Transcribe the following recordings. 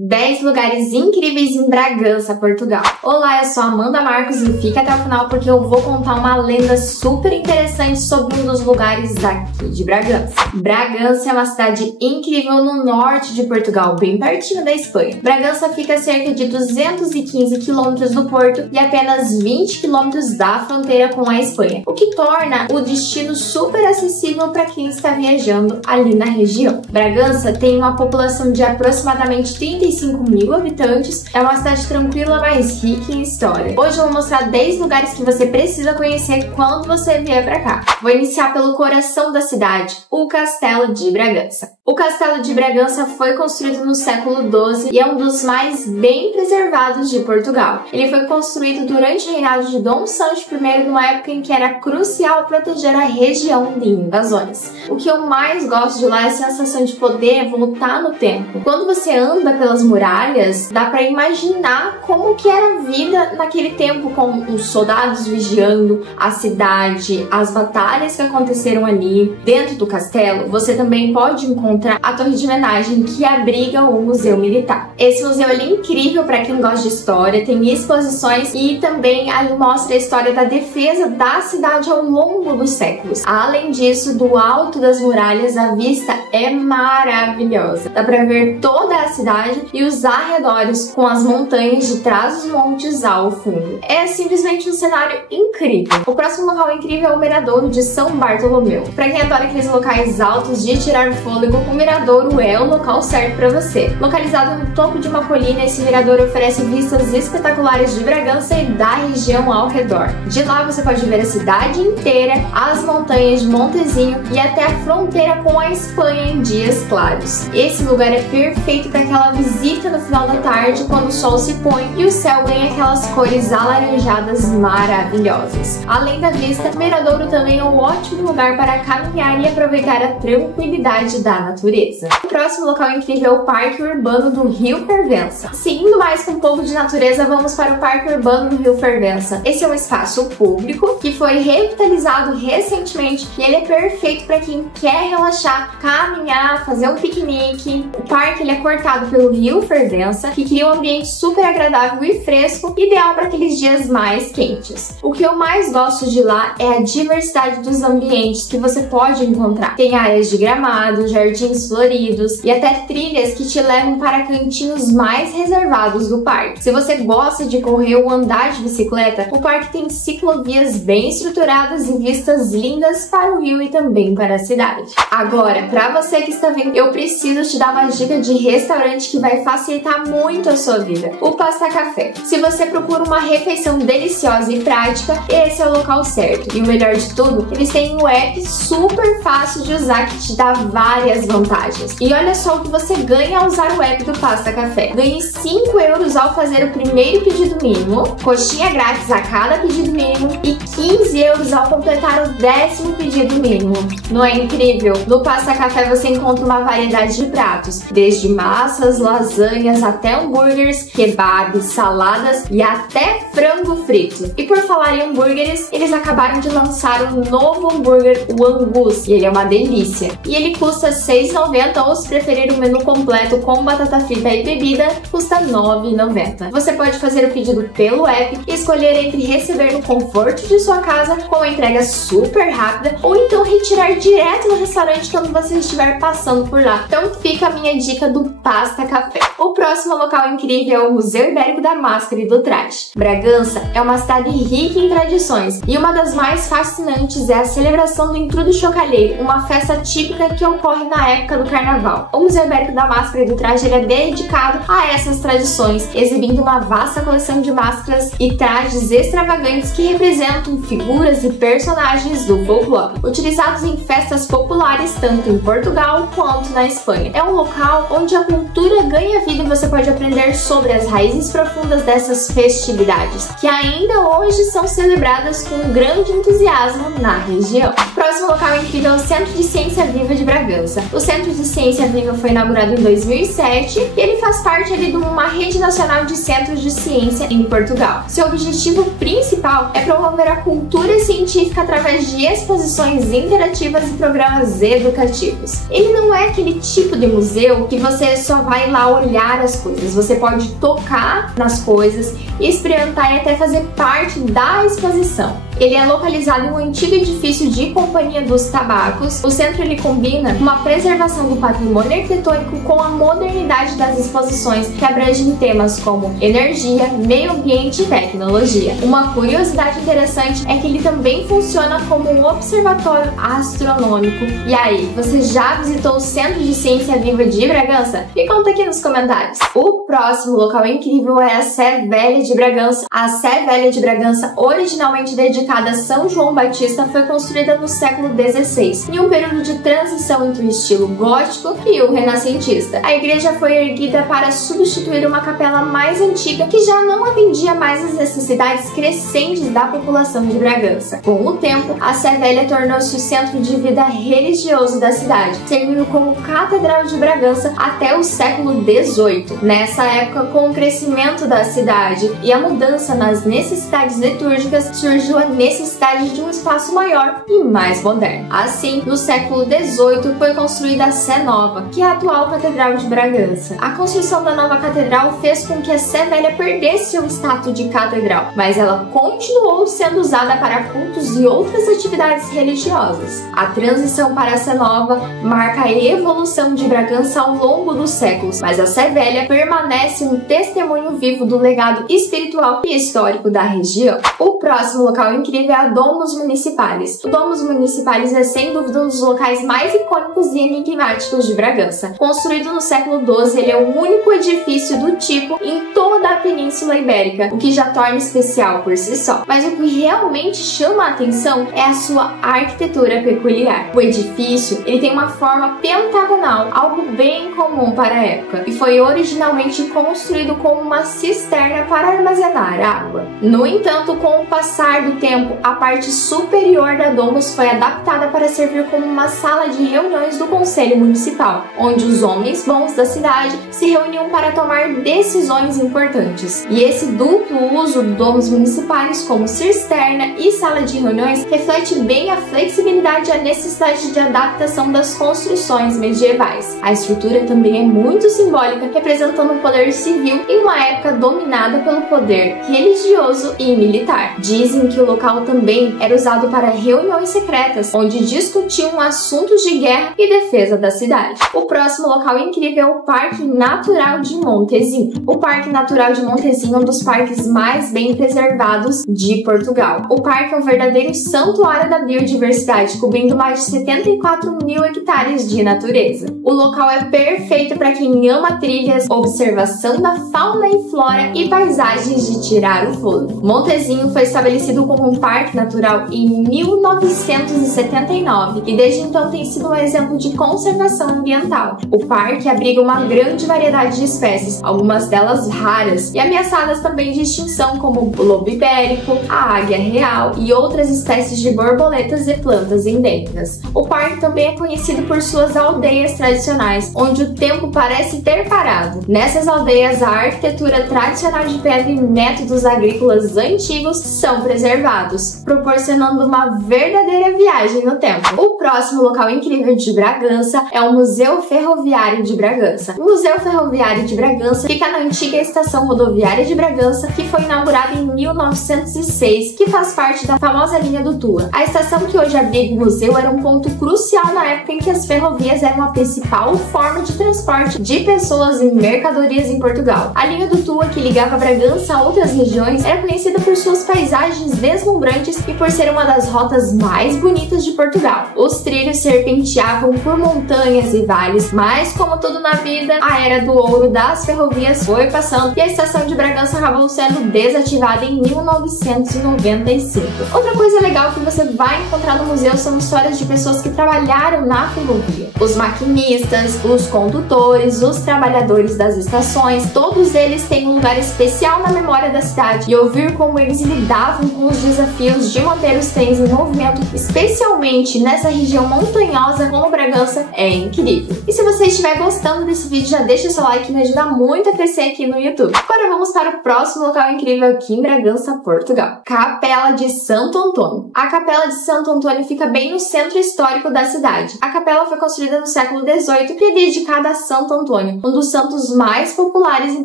10 lugares incríveis em Bragança, Portugal. Olá, eu sou Amanda Marcos e fica até o final porque eu vou contar uma lenda super interessante sobre um dos lugares daqui de Bragança. Bragança é uma cidade incrível no norte de Portugal, bem pertinho da Espanha. Bragança fica a cerca de 215 quilômetros do porto e apenas 20 quilômetros da fronteira com a Espanha, o que torna o destino super acessível para quem está viajando ali na região. Bragança tem uma população de aproximadamente 35 mil habitantes, é uma cidade tranquila, mas rica em história. Hoje eu vou mostrar 10 lugares que você precisa conhecer quando você vier para cá. Vou iniciar pelo coração da cidade, o Castelo de Bragança. O Castelo de Bragança foi construído no século XII e é um dos mais bem preservados de Portugal. Ele foi construído durante o reinado de Dom Sancho I, numa época em que era crucial proteger a região de invasões. O que eu mais gosto de lá é a sensação de poder voltar no tempo. Quando você anda pelas muralhas, dá para imaginar como que era a vida naquele tempo, com os soldados vigiando a cidade, as batalhas que aconteceram ali. Dentro do castelo, você também pode encontrar a torre de homenagem que abriga o Museu Militar. Esse museu é incrível para quem gosta de história, tem exposições e também ali mostra a história da defesa da cidade ao longo dos séculos. Além disso, do alto das muralhas, a vista é maravilhosa. Dá para ver toda a cidade e os arredores com as montanhas de trás dos montes ao fundo. É simplesmente um cenário incrível. O próximo local incrível é o Miradouro de São Bartolomeu. Para quem adora aqueles locais altos de tirar fôlego, o Miradouro é o local certo para você. Localizado no topo de uma colina, esse mirador oferece vistas espetaculares de Bragança e da região ao redor. De lá você pode ver a cidade inteira, as montanhas de Montezinho e até a fronteira com a Espanha em dias claros. Esse lugar é perfeito para aquela visita no final da tarde, quando o sol se põe e o céu ganha aquelas cores alaranjadas maravilhosas. Além da vista, Miradouro também é um ótimo lugar para caminhar e aproveitar a tranquilidade da natureza. O próximo local incrível é o Parque Urbano do Rio Fervença. Seguindo mais com um pouco de natureza, vamos para o Parque Urbano do Rio Fervença. Esse é um espaço público que foi revitalizado recentemente e ele é perfeito para quem quer relaxar, caminhar, fazer um piquenique. O parque ele é cortado pelo Rio Fervença, que cria um ambiente super agradável e fresco, ideal para aqueles dias mais quentes. O que eu mais gosto de lá é a diversidade dos ambientes que você pode encontrar. Tem áreas de gramado, jardins floridos e até trilhas que te levam para cantinhos mais reservados do parque. Se você gosta de correr ou andar de bicicleta, o parque tem ciclovias bem estruturadas e vistas lindas para o rio e também para a cidade. Agora, para você que está vendo, eu preciso te dar uma dica de restaurante que vai facilitar muito a sua vida: o Pasta Café. Se você procura uma refeição deliciosa e prática, esse é o local certo. E o melhor de tudo, eles têm um app super fácil de usar que te dá várias vantagens. E olha só o que você ganha ao usar o app do Pasta Café. Ganhe 5 euros ao fazer o primeiro pedido mínimo, coxinha grátis a cada pedido mínimo e 15 euros ao completar o 10º pedido mínimo. Não é incrível? No Pasta Café você encontra uma variedade de pratos, desde massas, lasanhas até hambúrgueres, kebabs, saladas e até frango frito. E por falar em hambúrgueres, eles acabaram de lançar um novo hambúrguer, o Angus, e ele é uma delícia. E ele custa R$ 6,90 ou, se preferir o menu completo com batata frita e bebida, custa R$ 9,90. Você pode fazer o pedido pelo app e escolher entre receber no conforto de sua casa com uma entrega super rápida ou então retirar direto no restaurante quando você estiver passando por lá. Então fica a minha dica do Pasta Café. O próximo local incrível é o Museu Ibérico da Máscara e do Traje. Bragança é uma cidade rica em tradições e uma das mais fascinantes é a celebração do Intrudo Chocalheiro, uma festa típica que ocorre na época do Carnaval. O Museu Ibérico da Máscara e do Traje ele é dedicado a essas tradições, exibindo uma vasta coleção de máscaras e trajes extravagantes que representam figuras e personagens do folclore, utilizados em festas populares tanto em Portugal quanto na Espanha. É um local onde a cultura ganha vida e você pode aprender sobre as raízes profundas dessas festividades, que ainda hoje são celebradas com grande entusiasmo na região. O próximo local incrível é o Centro de Ciência Viva de Bragança. O O Centro de Ciência Viva foi inaugurado em 2007 e ele faz parte ali de uma rede nacional de centros de ciência em Portugal. Seu objetivo principal é promover a cultura científica através de exposições interativas e programas educativos. Ele não é aquele tipo de museu que você só vai lá olhar as coisas, você pode tocar nas coisas, experimentar e até fazer parte da exposição. Ele é localizado em um antigo edifício de Companhia dos Tabacos. O centro ele combina uma preservação do patrimônio arquitetônico com a modernidade das exposições que abrangem temas como energia, meio ambiente e tecnologia. Uma curiosidade interessante é que ele também funciona como um observatório astronômico. E aí, você já visitou o Centro de Ciência Viva de Bragança? Me conta aqui nos comentários. O próximo local incrível é a Sé Velha de Bragança. A Sé Velha de Bragança, originalmente dedicada a São João Batista, foi construída no século XVI, em um período de transição entre o estilo gótico e o renascentista. A igreja foi erguida para substituir uma capela mais antiga que já não atendia mais as necessidades crescentes da população de Bragança. Com o tempo, a Sé Velha tornou-se o centro de vida religioso da cidade, servindo como Catedral de Bragança até o século XVIII. Nessa época, com o crescimento da cidade e a mudança nas necessidades litúrgicas, surgiu a necessidade de um espaço maior e mais moderno. Assim, no século XVIII foi construída a Sé Nova, que é a atual Catedral de Bragança. A construção da nova catedral fez com que a Sé Velha perdesse seu status de catedral, mas ela continuou sendo usada para cultos e outras atividades religiosas. A transição para a Sé Nova marca a evolução de Bragança ao longo dos séculos, mas a Sé Velha permanece um testemunho vivo do legado espiritual e histórico da região. O próximo local incrível é a Domus Municipales. O Domus Municipales é sem dúvida um dos locais mais icônicos e enigmáticos de Bragança. Construído no século XII, ele é o único edifício do tipo em toda a Península Ibérica, o que já torna especial por si só. Mas o que realmente chama a atenção é a sua arquitetura peculiar. O edifício ele tem uma forma pentagonal, algo bem comum para a época, e foi originalmente construído como uma cisterna para armazenar água. No entanto, com o passar do tempo, a parte superior da Domus foi adaptada para servir como uma sala de reuniões do Conselho Municipal, onde os homens bons da cidade se reuniam para tomar decisões importantes. E esse duplo uso do Domus Municipales como cisterna e sala de reuniões reflete bem a flexibilidade e a necessidade de adaptação das construções medievais. A estrutura também é muito simbólica, representando o poder civil em uma época dominada pelo poder religioso e militar. Dizem que o local também era usado para reuniões secretas, onde discutiam assuntos de guerra e defesa da cidade. O próximo local incrível é o Parque Natural de Montezinho. O Parque Natural de Montezinho é um dos parques mais bem preservados de Portugal. O parque é um verdadeiro santuário da biodiversidade, cobrindo mais de 74 mil hectares de natureza. O local é perfeito para quem ama trilhas, observação da fauna e flora e paisagens de tirar o fôlego. Montezinho foi estabelecido como um parque natural em 1979 e desde então tem sido um exemplo de conservação ambiental. O parque abriga uma grande variedade de espécies, algumas delas raras e ameaçadas também de extinção, como o lobo ibérico, a águia real e outras espécies de borboletas e plantas endêmicas. O parque também é conhecido por suas aldeias tradicionais, onde o tempo parece ter parado. Nessas aldeias, a arquitetura tradicional de pedra e métodos agrícolas antigos são preservados, proporcionando uma verdadeira viagem no tempo. O próximo local incrível de Bragança é o Museu Ferroviário de Bragança. O Museu Ferroviário de Bragança fica na antiga Estação Rodoviária de Bragança, que foi inaugurada em 1906, que faz parte da famosa linha do Tua. A estação que hoje abriga o museu era um ponto crucial na época em que as ferrovias eram a principal forma de transporte de pessoas e mercadorias em Portugal. A linha do Tua, que ligava Bragança a outras regiões, era conhecida por suas paisagens deslumbrantes e por ser uma das rotas mais bonitas de Portugal. Os trilhos serpenteavam por montanhas e vales, mas como tudo na vida, a era do ouro das ferrovias foi passando e a estação de Bragança acabou sendo desativada em 1995. Outra coisa legal que você vai encontrar no museu são histórias de pessoas que trabalharam na ferrovia. Os maquinistas, os condutores, os trabalhadores das estações, todos eles têm um lugar especial na memória da cidade, e ouvir como eles lidavam com os desafios de manter os trens em movimento, especialmente nessa região montanhosa como Bragança, é incrível. E se você estiver gostando desse vídeo, já deixa o seu like, que me ajuda muito a crescer aqui no YouTube. Agora vamos para o próximo local incrível aqui em Bragança, Portugal. Capela de Santo Antônio. A Capela de Santo Antônio fica bem no centro histórico da cidade. A capela foi construída no século XVIII e é dedicada a Santo Antônio, um dos santos mais populares em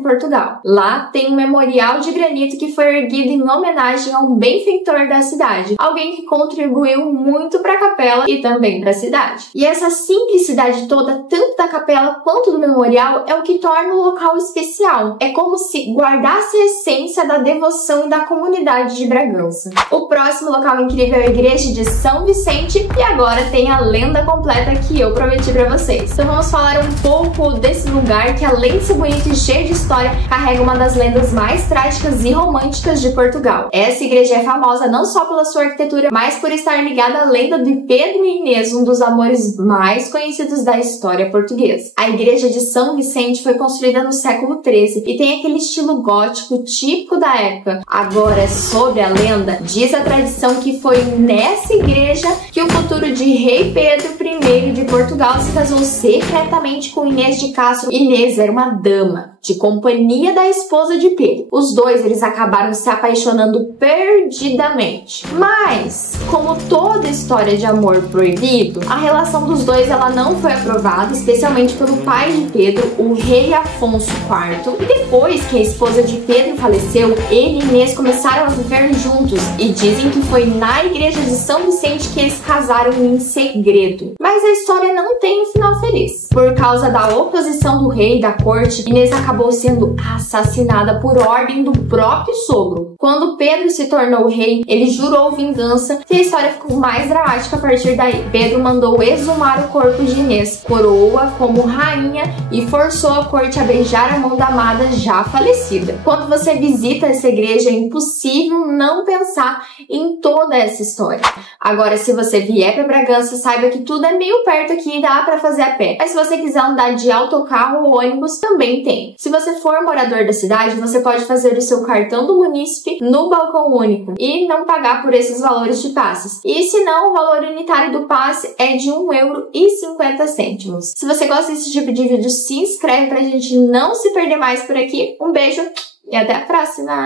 Portugal. Lá tem um memorial de granito que foi erguido em homenagem a um benfeitor da cidade, alguém que contribuiu muito para a capela e também para a cidade. E essa simplicidade toda, tanto da capela quanto do memorial, é o que torna o local especial. É como se guardasse a essência da devoção e da comunidade de Bragança. O próximo local incrível é a Igreja de São Vicente, e agora tem a lenda completa que eu prometi para vocês. Então vamos falar um pouco desse lugar que, além de ser bonito e cheio de história, carrega uma das lendas mais trágicas e românticas de Portugal. Essa igreja é famosa não só pela sua arquitetura, mas por estar ligada à lenda de Pedro e Inês, um dos amores mais conhecidos da história portuguesa. A Igreja de São Vicente foi construída no século XIII e tem aquele estilo gótico típico da época. Agora, sobre a lenda, diz a tradição que foi nessa igreja que o futuro de rei Pedro I de Portugal se casou secretamente com Inês de Castro. Inês era uma dama de companhia da esposa de Pedro. Os dois, eles acabaram se apaixonando perdidamente. Mas, como toda história de amor proibido, a relação dos dois ela não foi aprovada, especialmente pelo pai de Pedro, o rei Afonso IV. E depois que a esposa de Pedro faleceu, ele e Inês começaram a viver juntos, e dizem que foi na igreja de São Vicente que eles casaram em segredo. Mas a história não tem um final feliz. Por causa da oposição do rei e da corte, Inês acabou sendo assassinada por ordem do próprio sogro. Quando Pedro se tornou rei, ele jurou vingança, e a história ficou mais dramática a partir daí. Pedro mandou exumar o corpo de Inês, coroou-a como rainha e forçou a corte a beijar a mão da amada já falecida. Quando você visita essa igreja, é impossível não pensar em toda essa história. Agora, se você vier para Bragança, saiba que tudo é meio perto aqui e dá para fazer a pé. Mas se você quiser andar de autocarro ou ônibus, também tem. Se você for morador da cidade, você pode fazer o seu cartão do munícipe no balcão único e não pagar por esses valores de passes. E se não, o valor unitário do passe é de €1,50. Se você gosta desse tipo de vídeo, se inscreve pra gente não se perder mais por aqui. Um beijo e até a próxima!